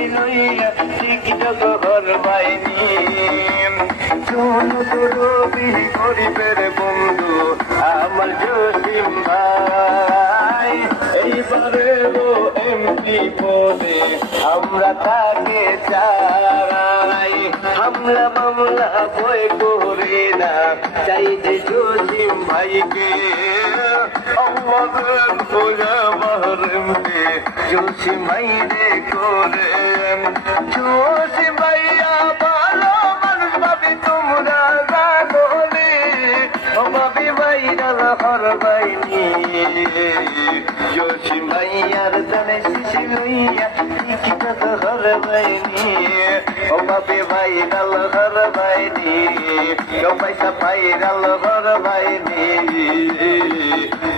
শিশি লইয়া লিখিত ঘর বাইনি শোনো তো রবি গরিবের বন্ধু আমার জসিম ভাই এইবারে এমপি পদে আমরা তাকে চাই হামলা মামলা বই করে না চাই যে জসিম ভাইকে আমাদের আমার এমপি জসিম ভাইরে করে জসিম ভাইয়া ভালো মানুষ ভাবি তোমরা জানোনি ভাবি ভাইরাল হর বাইনি জসিম ভাইয়ার দানে শিশি লইয়া লিখিত ঘর বাইনি ও ভাবি ভাইরাল ঘর বাইনি ও পয়সা ভাইরাল ঘর বাইনি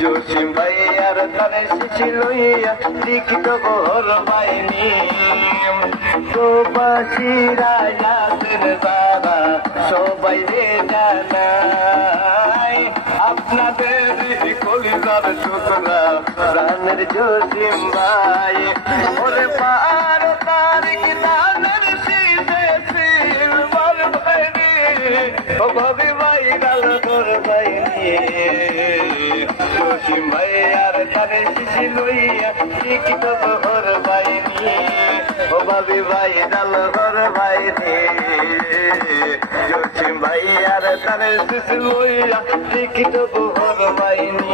জসিম ভাইয়ার দানে শিশি লইয়া লিখিত ঘর বাইনি প্রবাসীরা যাদের দ্বারা সবাই রে জানাই আপনাদের কলিজার টুকরা প্রাণের জসিম ভাই ওরে পার তারিখ দানের শীতে সিলভার ভাইনি ও ভাবি ভাইরাল ঘর বাইনি জসিম ভাই আর তারে শিশি লইয়া লিখিত ঘর বাইনি ও ভাবি ভাইরাল ঘর বাইনি জসিম ভাই আর তারে শিশি লইয়া লিখিত ঘর বাইনি।